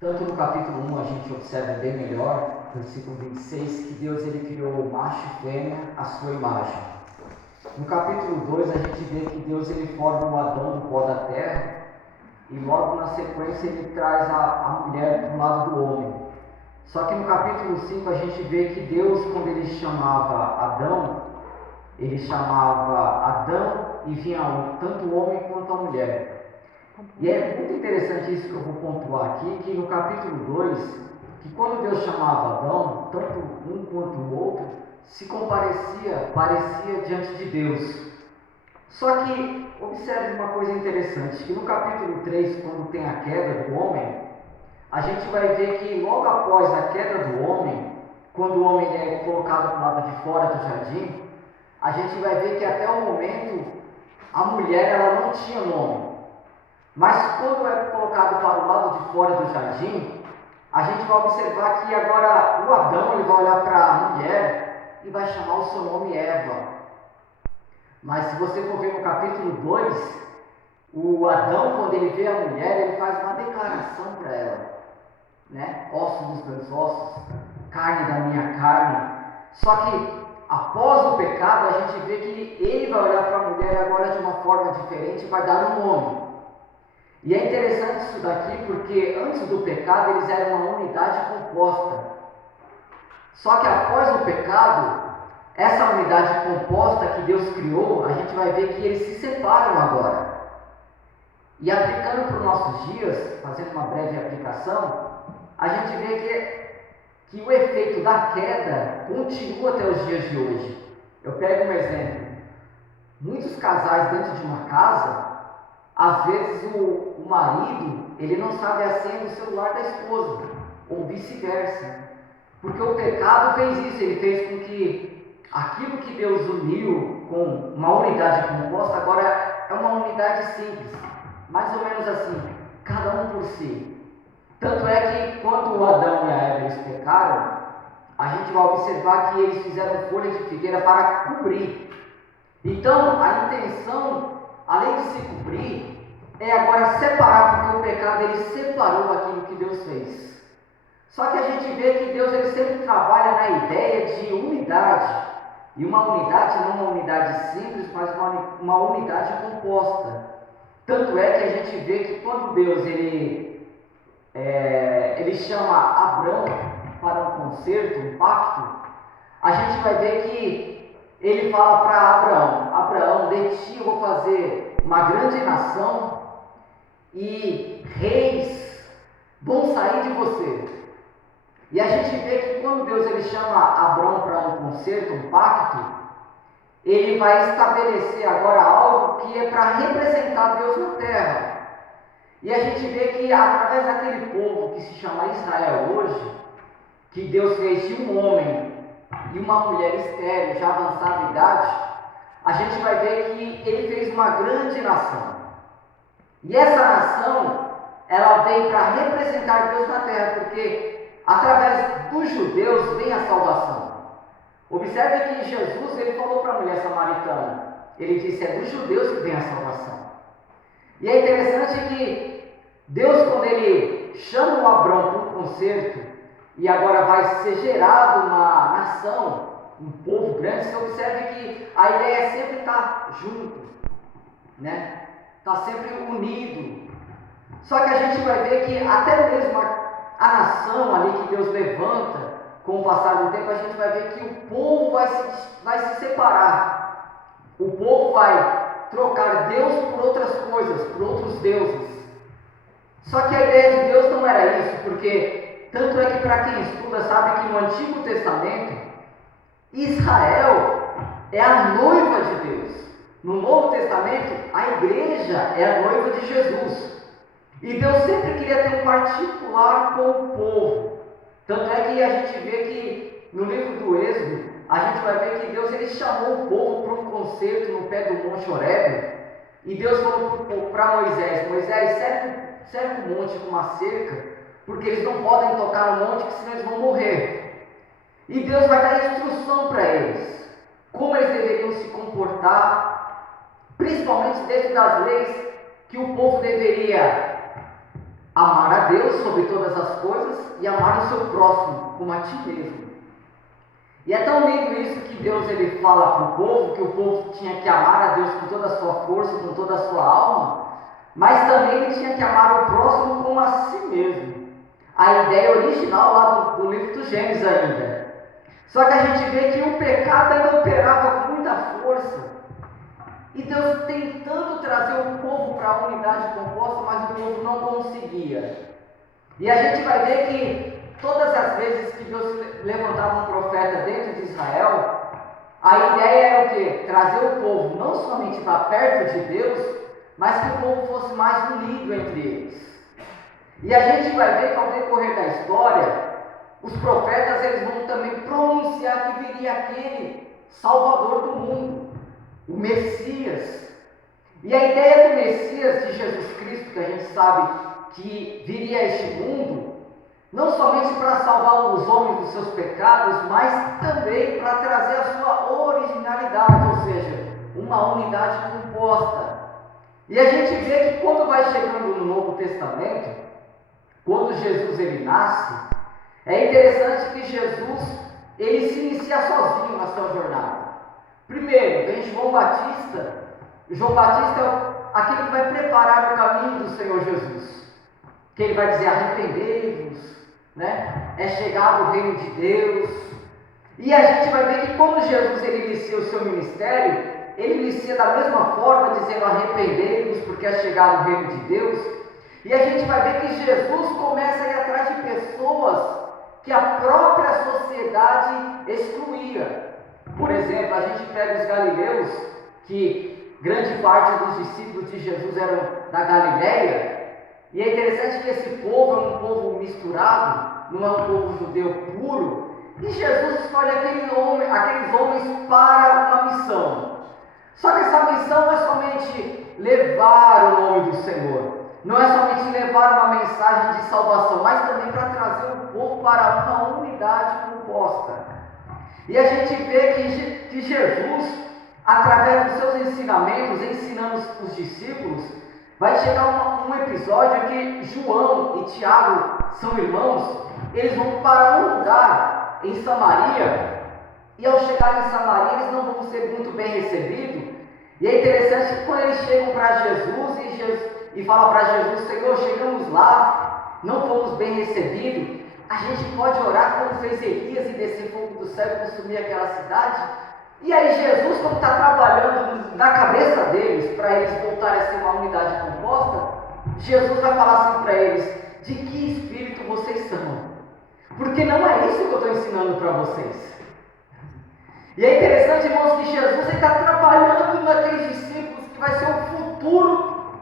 Tanto no capítulo 1 a gente observa bem melhor, versículo 26, que Deus ele criou macho e fêmea à sua imagem. No capítulo 2 a gente vê que Deus ele forma o Adão do pó da terra e logo na sequência ele traz a mulher do lado do homem. Só que no capítulo 5 a gente vê que Deus, quando ele chamava Adão, ele chamava Adão e vinha tanto o homem quanto a mulher. E é muito interessante isso que eu vou pontuar aqui, que no capítulo 2, que quando Deus chamava Adão, tanto um quanto o outro, parecia diante de Deus. Só que, observe uma coisa interessante, que no capítulo 3, quando tem a queda do homem, a gente vai ver que logo após a queda do homem, quando o homem é colocado para o lado de fora do jardim, a gente vai ver que até o momento a mulher ela não tinha nome. Mas quando é colocado para o lado de fora do jardim, a gente vai observar que agora o Adão ele vai olhar para a mulher e vai chamar o seu nome Eva. Mas se você for ver no capítulo 2, o Adão, quando ele vê a mulher, ele faz uma declaração para ela, né? Osso dos meus ossos, carne da minha carne. Só que após o pecado, a gente vê que ele vai olhar para a mulher agora de uma forma diferente e vai dar um nome. E é interessante isso daqui porque antes do pecado eles eram uma unidade composta. Só que após o pecado, essa unidade composta que Deus criou, a gente vai ver que eles se separam agora. E aplicando para os nossos dias, fazendo uma breve aplicação, a gente vê que o efeito da queda continua até os dias de hoje. Eu pego um exemplo. Muitos casais dentro de uma casa, às vezes o marido ele não sabe a senha do celular da esposa, ou vice-versa. Porque o pecado fez isso, ele fez com que aquilo que Deus uniu com uma unidade composta, agora é uma unidade simples, mais ou menos assim, cada um por si. Tanto é que quando o Adão e a Eva eles pecaram, a gente vai observar que eles fizeram folha de figueira para cobrir. Então, a intenção, além de se cobrir, é agora separar, porque o pecado ele separou aquilo que Deus fez. Só que a gente vê que Deus ele sempre trabalha na ideia de unidade. E uma unidade, não uma unidade simples, mas uma unidade composta. Tanto é que a gente vê que quando Deus ele chama Abrão para um concerto, um pacto, a gente vai ver que ele fala para Abraão: Abraão, de ti eu vou fazer uma grande nação e reis vão sair de você. E a gente vê que quando Deus ele chama Abraão para um concerto, um pacto, ele vai estabelecer agora algo que é para representar Deus na terra. E a gente vê que através daquele povo que se chama Israel hoje, que Deus fez de um homem e uma mulher estéril, já avançada idade, a gente vai ver que ele fez uma grande nação. E essa nação, ela veio para representar Deus na terra, porque através dos judeus vem a salvação. Observe que Jesus ele falou para a mulher samaritana, ele disse: é dos judeus que vem a salvação. E é interessante que Deus, quando ele chama o Abrão para um concerto, e agora vai ser gerado uma nação, um povo grande, você observe que a ideia é sempre estar junto, né? Estar sempre unido. Só que a gente vai ver que até mesmo a nação ali que Deus levanta, com o passar do tempo, a gente vai ver que o povo vai se separar. O povo vai trocar Deus por outras coisas, por outros deuses. Só que a ideia de Deus não era isso, porque tanto é que para quem estuda sabe que no Antigo Testamento, Israel é a noiva de Deus. No Novo Testamento, a igreja é a noiva de Jesus. E Deus sempre queria ter um particular com o povo. Tanto é que a gente vê que no livro do Êxodo, a gente vai ver que Deus ele chamou o povo para um concerto no pé do Monte Horebe. E Deus falou para Moisés: Moisés, cerca o monte com uma cerca, porque eles não podem tocar no monte, senão eles vão morrer. E Deus vai dar instrução para eles, como eles deveriam se comportar, principalmente dentro das leis que o povo deveria amar a Deus sobre todas as coisas e amar o seu próximo como a ti mesmo. E é tão lindo isso que Deus ele fala para o povo, que o povo tinha que amar a Deus com toda a sua força, com toda a sua alma, mas também ele tinha que amar o próximo como a si mesmo. A ideia original lá do livro do Gênesis ainda. Só que a gente vê que o pecado ainda operava com muita força. E Deus tentando trazer o povo para a unidade composta, mas o povo não conseguia. E a gente vai ver que todas as vezes que Deus levantava um profeta dentro de Israel, a ideia era o quê? Trazer o povo não somente para perto de Deus, mas que o povo fosse mais unido entre eles. E a gente vai ver que ao decorrer da história, os profetas eles vão também pronunciar que viria aquele Salvador do mundo, o Messias. E a ideia do Messias de Jesus Cristo, que a gente sabe que viria a este mundo, não somente para salvar os homens dos seus pecados, mas também para trazer a sua originalidade, ou seja, uma unidade composta. E a gente vê que quando vai chegando no Novo Testamento, quando Jesus ele nasce, é interessante que Jesus ele se inicia sozinho na sua jornada. Primeiro, vem João Batista. João Batista é aquele que vai preparar o caminho do Senhor Jesus. Que ele vai dizer, arrependei-vos, né? É chegado o reino de Deus. E a gente vai ver que quando Jesus ele inicia o seu ministério, ele inicia da mesma forma, dizendo, arrependei-vos, porque é chegado o reino de Deus. E a gente vai ver que Jesus começa a ir atrás de pessoas que a própria sociedade excluía. Por exemplo, a gente pega os galileus, que grande parte dos discípulos de Jesus eram da Galileia, e é interessante que esse povo é um povo misturado, não é um povo judeu puro, e Jesus escolhe aqueles homens para uma missão. Só que essa missão não é somente levar o nome do Senhor, não é somente levar uma mensagem de salvação, mas também para trazer o povo para uma unidade composta. E a gente vê que Jesus, através dos seus ensinamentos, ensinando os discípulos, vai chegar um episódio que João e Tiago são irmãos, eles vão para um lugar em Samaria, e ao chegar em Samaria eles não vão ser muito bem recebidos. E é interessante que quando eles chegam para Jesus e falam para Jesus, Senhor, chegamos lá, não fomos bem recebidos, a gente pode orar como fez Elias e descer fogo do céu e consumir aquela cidade? E aí Jesus, como está trabalhando na cabeça deles, para eles voltarem a ser uma unidade composta, Jesus vai falar assim para eles, de que espírito vocês são? Porque não é isso que eu estou ensinando para vocês. E é interessante, irmãos, que Jesus está trabalhando naqueles discípulos que vai ser o futuro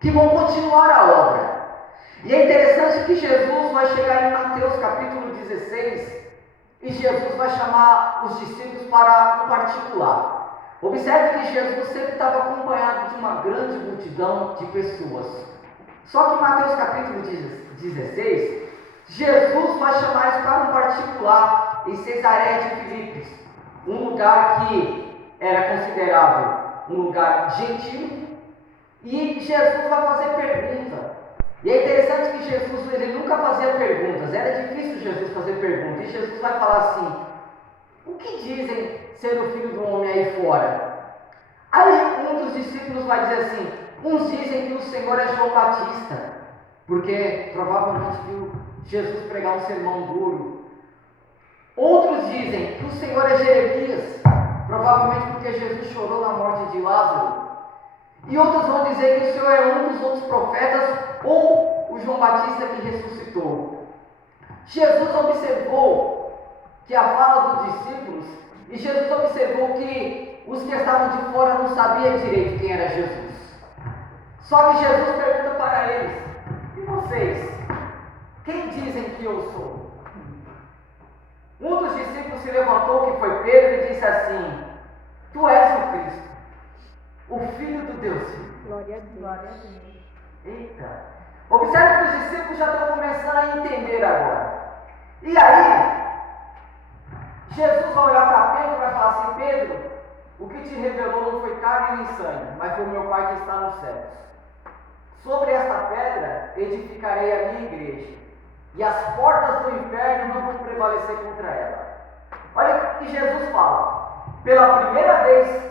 que vão continuar a obra. E é interessante que Jesus vai chegar em Mateus capítulo 16 e Jesus vai chamar os discípulos para um particular. Observe que Jesus sempre estava acompanhado de uma grande multidão de pessoas. Só que em Mateus capítulo 16, Jesus vai chamar eles para um particular em Cesareia de Filipos, um lugar que era considerado um lugar gentil, e Jesus vai fazer pergunta. E é interessante que Jesus ele nunca fazia perguntas, era difícil Jesus fazer perguntas, e Jesus vai falar assim, o que dizem ser o filho do homem aí fora? Aí um dos discípulos vai dizer assim, uns dizem que o Senhor é João Batista, porque provavelmente viu Jesus pregar um sermão duro. Outros dizem que o Senhor é Jeremias, provavelmente porque Jesus chorou na morte de Lázaro. E outros vão dizer que o Senhor é um dos outros profetas ou o João Batista que ressuscitou. Jesus observou que a fala dos discípulos, e Jesus observou que os que estavam de fora não sabiam direito quem era Jesus. Só que Jesus pergunta para eles, e vocês? Quem dizem que eu sou? Um dos discípulos se levantou, que foi Pedro, e disse assim, tu és o Cristo, o Filho do Deus vivo. Glória a Deus. Glória a Deus. Eita! Observe que os discípulos já estão começando a entender agora. E aí, Jesus vai olhar para Pedro e vai falar assim, Pedro, o que te revelou não foi carne nem sangue, mas foi o meu Pai que está nos céus. sobre esta pedra edificarei a minha igreja, e as portas do inferno não vão prevalecer contra ela. Olha o que Jesus fala. Pela primeira vez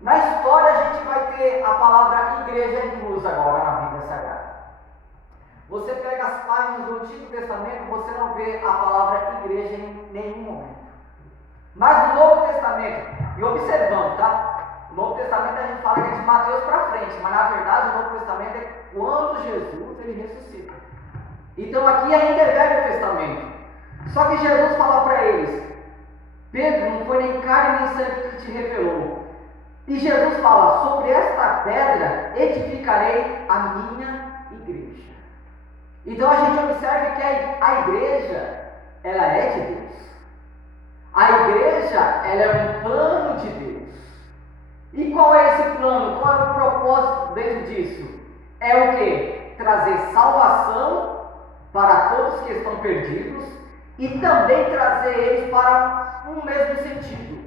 na história a gente vai ter a palavra igreja inclusa agora na Bíblia Sagrada. Você pega as páginas do Antigo Testamento, você não vê a palavra igreja em nenhum momento. Mas no Novo Testamento, e observando, tá? O Novo Testamento a gente fala que é de Mateus para frente, mas na verdade o Novo Testamento é quando Jesus ele ressuscita. Então aqui ainda é Velho Testamento. Só que Jesus fala para eles: Pedro, não foi nem carne nem sangue que te revelou. E Jesus fala: sobre esta pedra edificarei a minha igreja. Então a gente observa que a igreja, ela é de Deus. A igreja, ela é um plano de Deus. E qual é esse plano? Qual é o propósito dentro disso? É o que? Trazer salvação para todos que estão perdidos e também trazer eles para um mesmo sentido,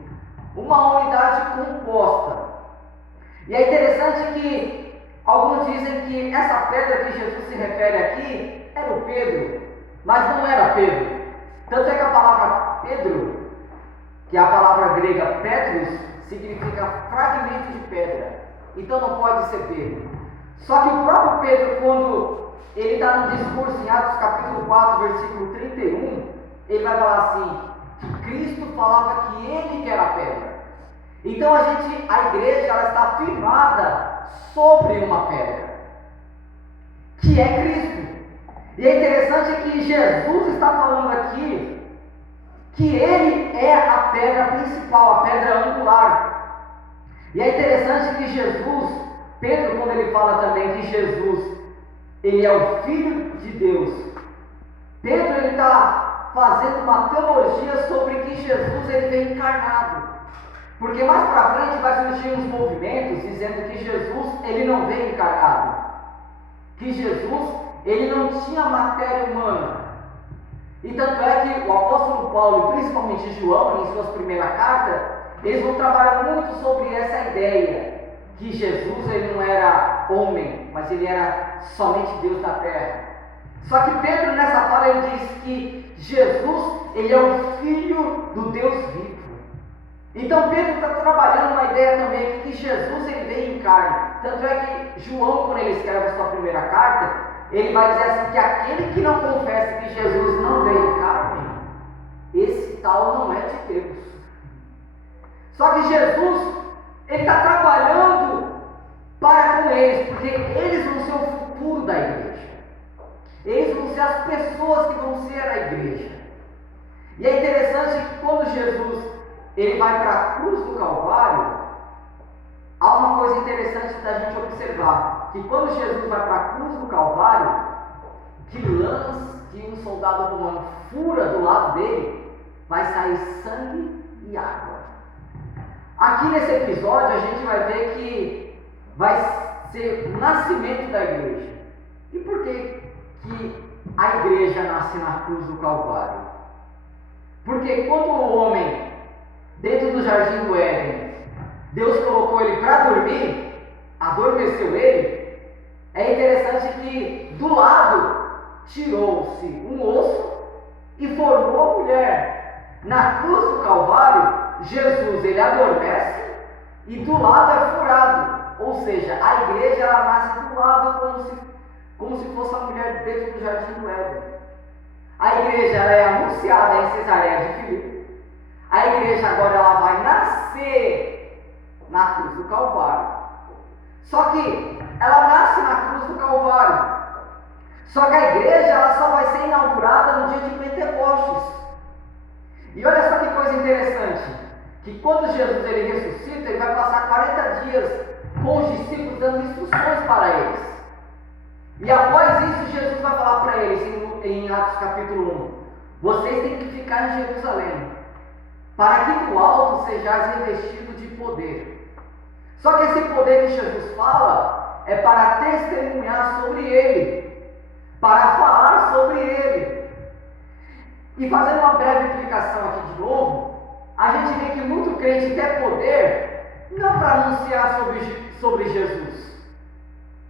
uma unidade composta. E é interessante que alguns dizem que essa pedra que Jesus se refere aqui era o Pedro, mas não era Pedro. Tanto é que a palavra Pedro, que é a palavra grega Petrus, significa fragmento de pedra. Então não pode ser Pedro. Só que o próprio Pedro, quando ele está no discurso em Atos capítulo 4, versículo 31, ele vai falar assim, que Cristo falava que ele que era a pedra. Então a igreja, ela está firmada sobre uma pedra, que é Cristo. E é interessante que Jesus está falando aqui que ele é a pedra principal, a pedra angular. E é interessante que Jesus, Pedro, quando ele fala também que Jesus, ele é o Filho de Deus, Pedro ele está fazendo uma teologia sobre que Jesus ele veio encarnado. Porque mais para frente vai surgir uns movimentos dizendo que Jesus ele não veio encarnado, que Jesus ele não tinha matéria humana. E tanto é que o apóstolo Paulo, e principalmente João, em suas primeiras cartas, eles vão trabalhar muito sobre essa ideia, que Jesus ele não era homem, mas ele era somente Deus na terra. Só que Pedro nessa fala ele diz que Jesus ele é o Filho do Deus vivo. Então Pedro está trabalhando uma ideia também que Jesus ele veio em carne. Tanto é que João, quando ele escreve a sua primeira carta, ele vai dizer assim que aquele que não confessa que Jesus não veio em carne, esse tal não é de Deus. Só que Jesus, ele está trabalhando para com eles, porque eles vão ser o futuro da igreja. Eles vão ser as pessoas que vão ser a igreja. E é interessante que quando Jesus ele vai para a cruz do Calvário, há uma coisa interessante da gente observar, que quando Jesus vai para a cruz do Calvário, que lança que um soldado romano fura do lado dele, vai sair sangue e água. Aqui nesse episódio a gente vai ver que vai ser o nascimento da igreja. E por que a igreja nasce na cruz do Calvário? Porque quando o homem, dentro do jardim do Éden, Deus colocou ele para dormir, adormeceu ele, é interessante que do lado tirou-se um osso e formou a mulher. Na cruz do Calvário, Jesus ele adormece e do lado é furado, ou seja, a igreja ela nasce do lado como se fosse a mulher dentro do jardim do Éden. A igreja ela é anunciada em Cesareia de Filipe. A igreja agora ela vai nascer na cruz do Calvário. Só que ela nasce na cruz do Calvário. Só que a igreja ela só vai ser inaugurada no dia de Pentecostes. E olha só que coisa interessante, que quando Jesus ele ressuscita, ele vai passar 40 dias com os discípulos dando instruções para eles. E após isso Jesus vai falar para eles em Atos capítulo 1, vocês têm que ficar em Jerusalém, para que do alto sejais revestidos de poder. Só que esse poder que Jesus fala é para testemunhar sobre ele, para falar sobre ele. E fazendo uma breve explicação aqui de novo, a gente vê que muito crente quer poder não para anunciar sobre Jesus,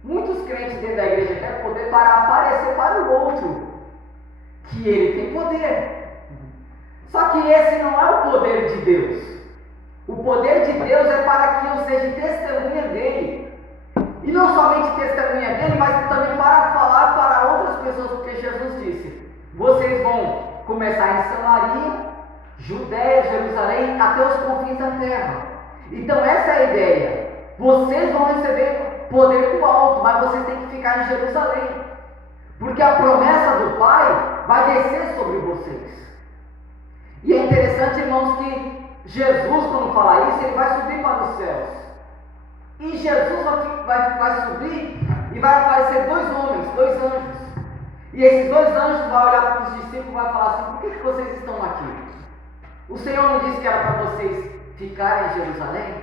Muitos crentes dentro da igreja querem poder para aparecer para o outro que ele tem poder. Só que esse não é o poder de Deus. O poder de Deus é para que eu seja testemunha dele. E não somente testemunha dele, mas também para falar para outras pessoas, porque Jesus disse: vocês vão começar em Samaria, Judéia, Jerusalém, até os confins da terra. Então essa é a ideia. Vocês vão receber poder do alto, mas vocês têm que ficar em Jerusalém, porque a promessa do Pai vai descer sobre vocês. E é interessante, irmãos, que Jesus, quando fala isso, ele vai subir para os céus. E Jesus vai subir e vai aparecer dois homens, dois anjos. E esses dois anjos vão olhar para os discípulos e vai falar assim: por que vocês estão aqui? O Senhor não disse que era para vocês ficarem em Jerusalém?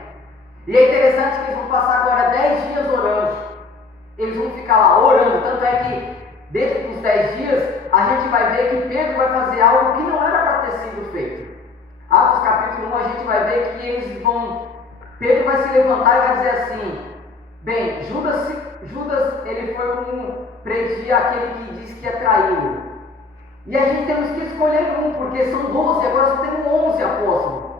E é interessante que eles vão passar agora 10 dias orando. Eles vão ficar lá orando. Tanto é que dentro dos 10 dias a gente vai ver que Pedro vai fazer algo que não era para ter sido feito. Atos capítulo 1 a gente vai ver que Pedro vai se levantar e vai dizer assim: bem, Judas ele foi como predia aquele que disse que ia traí-lo. E a gente temos que escolher um, porque são 12, agora só temos 11 apóstolos.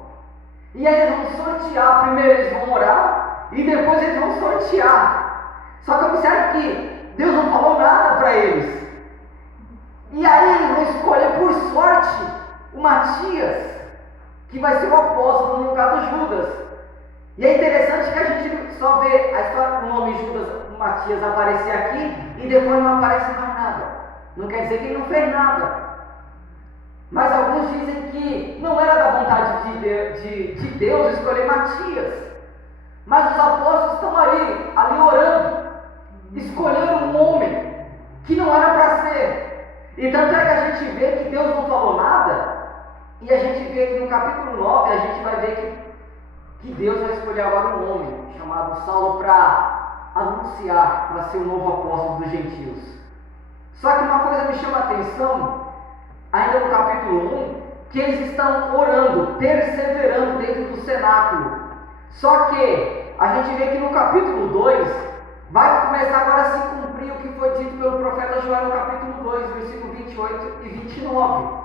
E aí eles vão sortear, primeiro eles vão orar e depois eles vão sortear. Só que observe que Deus não falou nada para eles. E aí eles vão escolher por sorte o Matias, que vai ser o apóstolo no lugar do Judas. E é interessante que a gente só vê a história do nome Judas, Matias aparecer aqui e depois não aparece mais nada. Não quer dizer que ele não fez nada. Mas alguns dizem que não era da vontade de Deus escolher Matias. Mas os apóstolos estão ali orando. Escolheram um homem que não era para ser. E tanto é que a gente vê que Deus não falou nada. E a gente vê que no capítulo 9 a gente vai ver que Deus vai escolher agora um homem chamado Saulo para anunciar, para ser o novo apóstolo dos gentios. Só que uma coisa me chama a atenção, ainda no capítulo 1, que eles estão orando, perseverando dentro do cenáculo. Só que a gente vê que no capítulo 2 vai começar agora a se cumprir o que foi dito pelo profeta Joel no capítulo 2, versículo 28 e 29.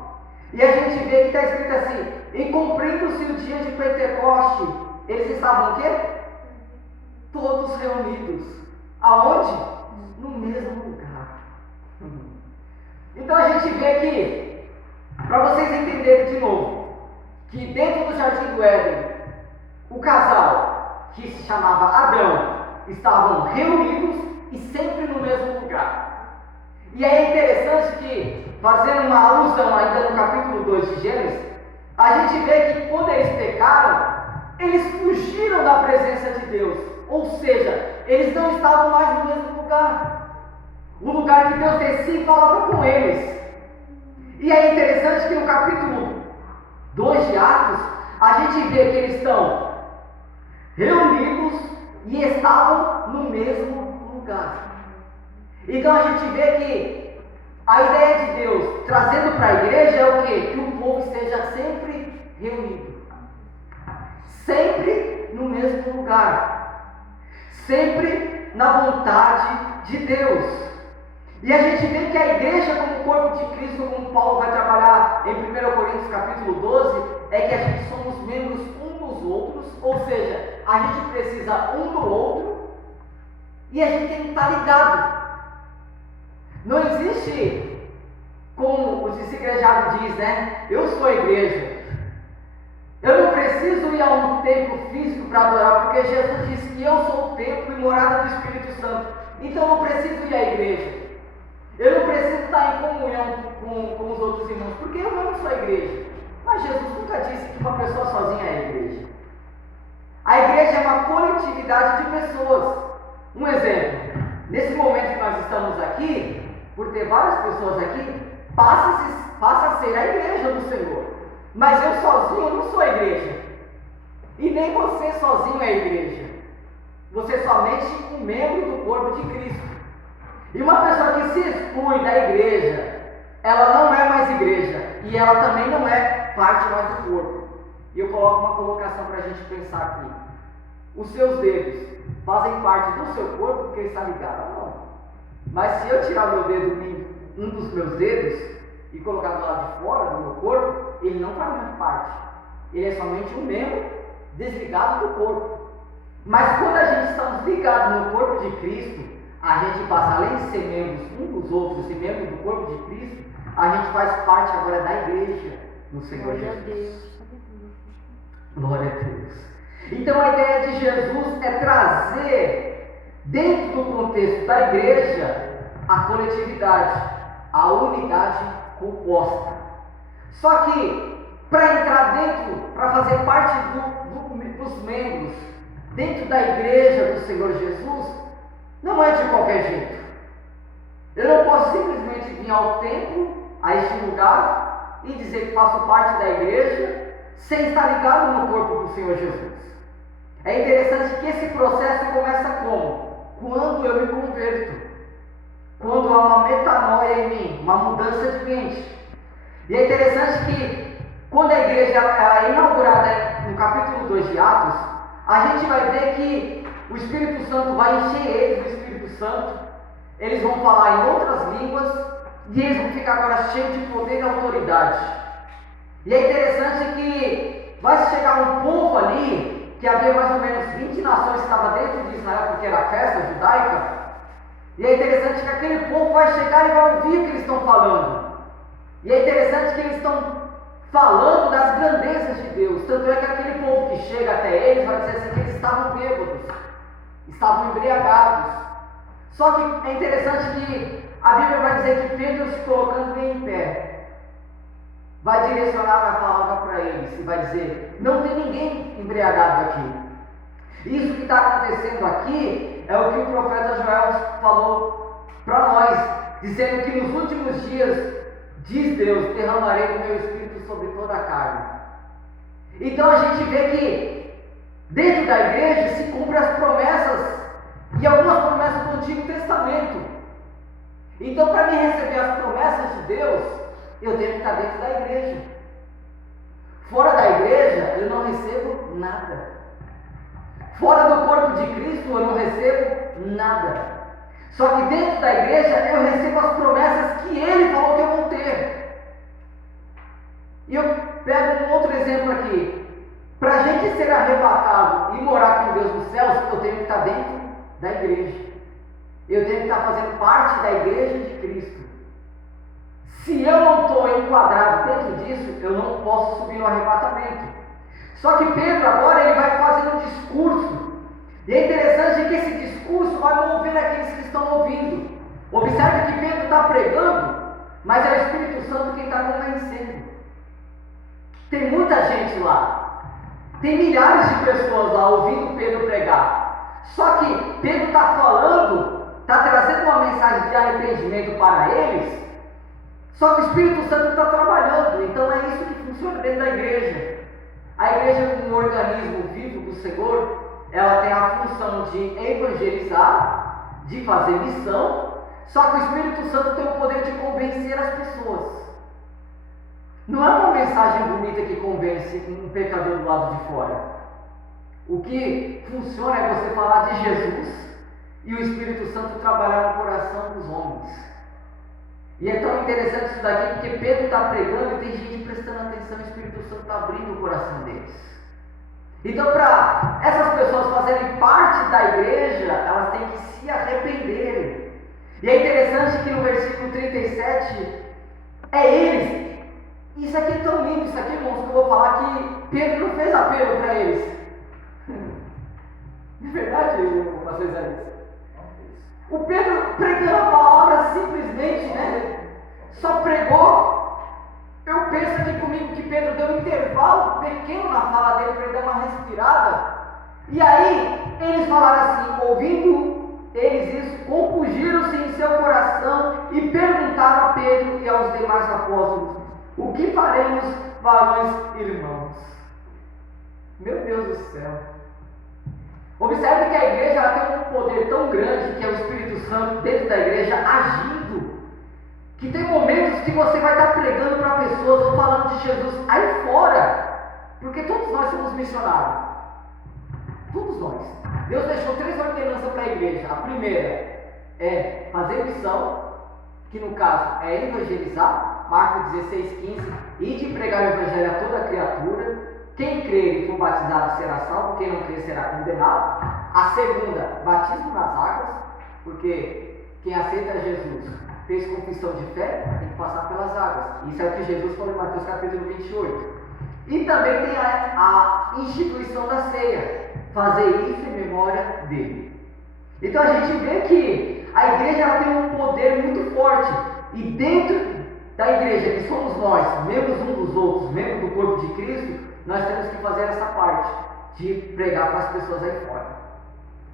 E a gente vê que está escrito assim: e cumprindo-se o dia de Pentecoste, eles estavam o quê? Todos reunidos. Aonde? No mesmo lugar. Então a gente vê que, para vocês entenderem de novo, que dentro do Jardim do Éden, o casal, que se chamava Adão, estavam reunidos e sempre no mesmo lugar. E é interessante que, fazendo uma alusão ainda no capítulo 2 de Gênesis, a gente vê que quando eles pecaram, eles fugiram da presença de Deus. Ou seja, eles não estavam mais no mesmo lugar. O lugar que Deus descia e falava com eles. E é interessante que no capítulo 2 de Atos, a gente vê que eles estão reunidos e estavam no mesmo lugar. Então a gente vê que a ideia de Deus trazendo para a igreja é o quê? Que o povo esteja sempre reunido, sempre no mesmo lugar, sempre na vontade de Deus. E a gente vê que a igreja, como corpo de Cristo, como Paulo vai trabalhar em 1 Coríntios capítulo 12, é que a gente somos membros um dos outros, ou seja, a gente precisa um do outro e a gente tem que estar ligado. Não existe, como o desigrejado diz, né? Eu sou a igreja. Eu não preciso ir a um templo físico para adorar, porque Jesus disse que eu sou o templo e morada do Espírito Santo. Então eu não preciso ir à igreja. Eu não preciso estar em comunhão com os outros irmãos, porque eu não sou a igreja. Mas Jesus nunca disse que uma pessoa sozinha é a igreja. A igreja é uma coletividade de pessoas. Um exemplo, nesse momento que nós estamos aqui, por ter várias pessoas aqui, passa a ser a igreja do Senhor. Mas eu sozinho não sou a igreja. E nem você sozinho é a igreja. Você é somente um membro do corpo de Cristo. E uma pessoa que se exclui da igreja, ela não é mais igreja. E ela também não é parte mais do corpo. E eu coloco uma colocação para a gente pensar aqui. os seus dedos fazem parte do seu corpo porque ele está ligado? Não. Mas se eu tirar meu dedo, um dos meus dedos, e colocar do lado de fora do meu corpo, ele não faz mais parte. Ele é somente um membro desligado do corpo. Mas quando a gente está ligado no corpo de Cristo, a gente passa, além de ser membros uns dos outros e membros do corpo de Cristo, a gente faz parte agora da igreja do Senhor Jesus. Glória a Deus. Então a ideia de Jesus é trazer dentro do contexto da igreja a coletividade, a unidade composta. Só que para entrar dentro, para fazer parte dos membros dentro da igreja do Senhor Jesus, não é de qualquer jeito. Eu não posso simplesmente vir ao templo, a este lugar, e dizer que faço parte da igreja sem estar ligado no corpo do Senhor Jesus. É interessante que esse processo começa como? Quando eu me converto. Quando há uma metanoia em mim, uma mudança de mente. E é interessante que quando a igreja ela é inaugurada no capítulo 2 de Atos, a gente vai ver que o Espírito Santo vai encher eles do Espírito Santo, eles vão falar em outras línguas e eles vão ficar agora cheios de poder e autoridade. E é interessante que vai chegar um povo ali, que havia mais ou menos 20 nações que estavam dentro de Israel, porque era a festa judaica. E é interessante que aquele povo vai chegar e vai ouvir o que eles estão falando. E é interessante que eles estão falando das grandezas de Deus. Tanto é que aquele povo que chega até eles vai dizer assim que eles estavam bêbados, estavam embriagados. Só que é interessante que a Bíblia vai dizer que Pedro, se colocando em pé, vai direcionar a palavra para eles e vai dizer: não tem ninguém embriagado aqui. Isso que está acontecendo aqui é o que o profeta Joel falou para nós, dizendo que nos últimos dias, diz Deus, derramarei do meu espírito sobre toda a carne. Então a gente vê que dentro da igreja se cumprem as promessas, e algumas promessas do Antigo Testamento. Então, para mim receber as promessas de Deus, eu tenho que estar dentro da igreja. Fora da igreja, eu não recebo nada. Fora do corpo de Cristo, eu não recebo nada. Só que dentro da igreja, eu recebo as promessas que Ele falou que eu vou ter. E eu pego um outro exemplo aqui. Para a gente ser arrebatado e morar com Deus nos céus, eu tenho que estar dentro da igreja. Eu tenho que estar fazendo parte da igreja de Cristo. Se eu não estou enquadrado dentro disso, eu não posso subir no arrebatamento. Só que Pedro agora ele vai fazer um discurso. E é interessante que esse discurso vai mover aqueles que estão ouvindo. Observe que Pedro está pregando, mas é o Espírito Santo quem está convencendo. Tem muita gente lá. Tem milhares de pessoas lá ouvindo Pedro pregar. Só que Pedro está falando, está trazendo uma mensagem de arrependimento para eles. Só que o Espírito Santo está trabalhando. Então é isso que funciona dentro da igreja. A igreja, como um organismo vivo do Senhor, ela tem a função de evangelizar, de fazer missão. Só que o Espírito Santo tem o poder de convencer as pessoas. Não é uma mensagem bonita que convence um pecador do lado de fora. O que funciona é você falar de Jesus e o Espírito Santo trabalhar no coração dos homens. E é tão interessante isso daqui, porque Pedro está pregando e tem gente prestando atenção, e o Espírito Santo está abrindo o coração deles. Então, para essas pessoas fazerem parte da igreja, elas têm que se arrependerem. E é interessante que no versículo 37, é eles. Isso aqui é tão lindo, isso aqui, irmãos, que eu vou falar que Pedro não fez apelo para eles. É verdade, pastor Isaías? O Pedro pregando a palavra simplesmente, só pregou. Eu penso aqui comigo que Pedro deu um intervalo pequeno na fala dele para ele dar uma respirada. E aí, eles falaram assim, ouvindo eles isso, compungiram-se em seu coração e perguntaram a Pedro e aos demais apóstolos: o que faremos, varões irmãos? Meu Deus do céu! Observe que a igreja ela tem um poder tão grande, que é o Espírito Santo dentro da igreja agindo, que tem momentos que você vai estar pregando para pessoas ou falando de Jesus aí fora, porque todos nós somos missionários. Todos nós. Deus deixou 3 ordenanças para a igreja. A primeira é fazer missão, que no caso é evangelizar, Marcos 16:15, e de pregar o evangelho a toda criatura. Quem crer e for batizado será salvo, quem não crer será condenado. A segunda, batismo nas águas, porque quem aceita Jesus, fez confissão de fé, tem que passar pelas águas. Isso é o que Jesus falou em Mateus capítulo 28. E também tem a instituição da ceia, fazer isso em memória dele. Então a gente vê que a igreja ela tem um poder muito forte, e dentro da igreja, que somos nós, membros uns dos outros, membros do corpo de Cristo, nós temos que fazer essa parte de pregar para as pessoas aí fora.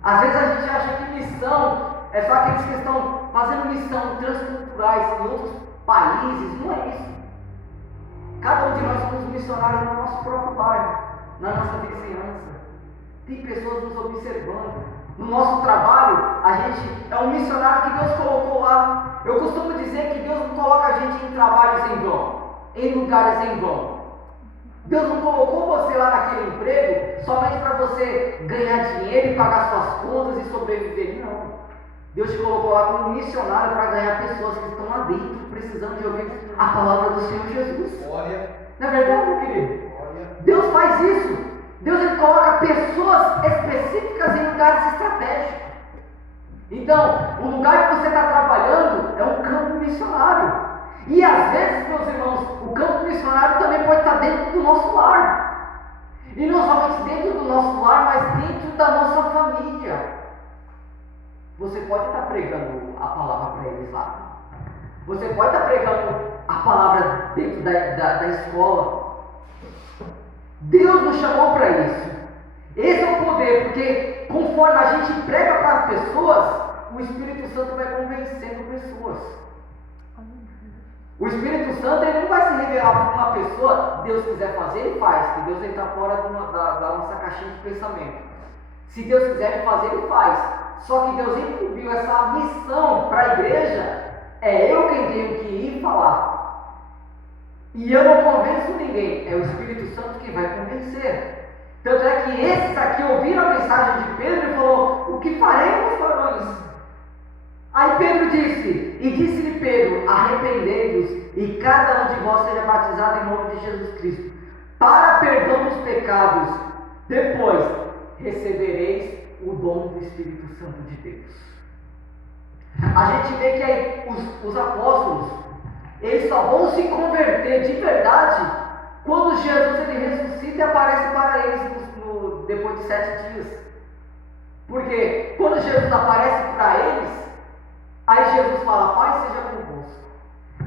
Às vezes a gente acha que missão é só aqueles que estão fazendo missão transculturais em outros países. Não é isso. Cada um de nós somos missionários no nosso próprio bairro, na nossa vizinhança. Tem pessoas nos observando. No nosso trabalho, a gente é um missionário que Deus colocou lá. Eu costumo dizer que Deus não coloca a gente em trabalhos em vão, em lugares em vão. Deus não colocou você lá naquele emprego somente para você ganhar dinheiro e pagar suas contas e sobreviver. Não. Deus te colocou lá como missionário para ganhar pessoas que estão lá dentro, precisando de ouvir a palavra do Senhor Jesus. Glória. Não é verdade, meu querido? Glória. Deus faz isso. Deus ele coloca pessoas específicas em lugares estratégicos. Então, o lugar que você está trabalhando é um campo missionário. E às vezes, meus irmãos, o campo missionário também pode estar dentro do nosso lar. E não somente dentro do nosso lar, mas dentro da nossa família. Você pode estar pregando a palavra para eles lá. Você pode estar pregando a palavra dentro da escola. Deus nos chamou para isso. Esse é o poder, porque conforme a gente prega para pessoas, o Espírito Santo vai convencendo pessoas. O Espírito Santo ele não vai se revelar para uma pessoa. Deus quiser fazer, ele faz. Que Deus está fora da nossa caixinha de pensamento. Se Deus quiser fazer, ele faz. Só que Deus incumbiu essa missão para a igreja. É eu quem tenho que ir falar. E eu não convenço ninguém. É o Espírito Santo que vai convencer. Tanto é que esses aqui ouviram a mensagem de Pedro e falou: o que faremos, varões? Aí Pedro disse, e disse-lhe Pedro: arrependei-vos, e cada um de vós seja batizado em nome de Jesus Cristo, para perdão dos pecados. Depois recebereis o dom do Espírito Santo de Deus. A gente vê que aí os apóstolos, eles só vão se converter de verdade quando Jesus ele ressuscita e aparece para eles depois de 7 dias. Porque quando Jesus aparece para eles, aí Jesus fala: Pai seja convosco.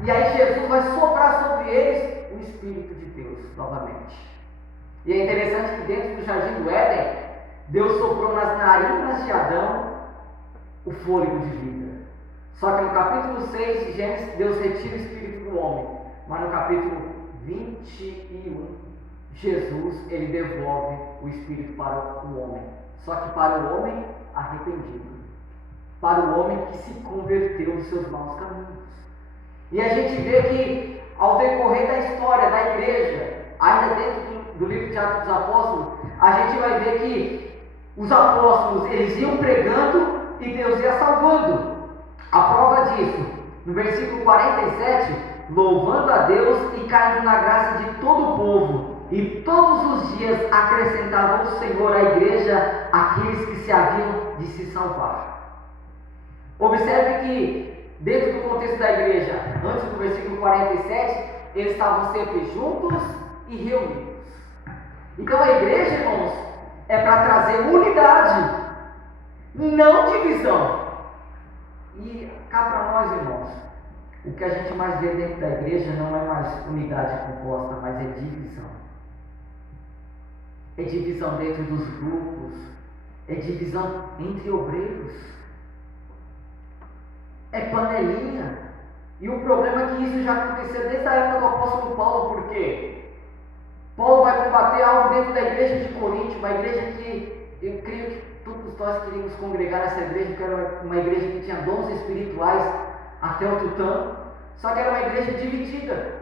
E aí Jesus vai soprar sobre eles o Espírito de Deus novamente. E é interessante que dentro do jardim do Éden, Deus soprou nas narinas de Adão o fôlego de vida. Só que no capítulo 6 de Gênesis, Deus retira o Espírito do homem. Mas no capítulo 21, Jesus ele devolve o Espírito para o homem. Só que para o homem arrependido. Para o homem que se converteu dos seus maus caminhos. E a gente vê que ao decorrer da história da igreja, ainda dentro do livro de Atos dos Apóstolos, a gente vai ver que os apóstolos eles iam pregando e Deus ia salvando. A prova disso, no versículo 47, louvando a Deus e caindo na graça de todo o povo, e todos os dias acrescentava o Senhor à igreja aqueles que se haviam de se salvar. Observe que dentro do contexto da igreja, antes do versículo 47, eles estavam sempre juntos e reunidos. Então a igreja, irmãos, é para trazer unidade, não divisão. E cá para nós, irmãos, o que a gente mais vê dentro da igreja não é mais unidade composta, mas é divisão. É divisão dentro dos grupos, é divisão entre obreiros, é panelinha. E o problema é que isso já aconteceu desde a época do apóstolo Paulo. Por quê? Paulo vai combater algo dentro da igreja de Corinto, uma igreja que eu creio que todos nós queríamos congregar nessa igreja, que era uma igreja que tinha dons espirituais até o tutano, só que era uma igreja dividida.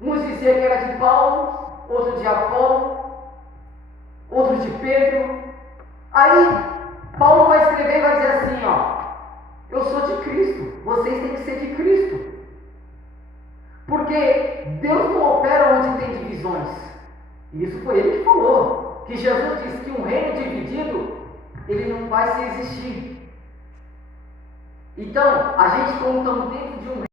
Uns diziam que era de Paulo, outros de Apolo, outros de Pedro, Aí, Paulo vai escrever e vai dizer assim, ó, eu sou de Cristo, vocês têm que ser de Cristo. Porque Deus não opera onde tem divisões. E isso foi ele que falou. Que Jesus disse que um reino dividido, ele não vai se existir. Então, a gente como estamos dentro de um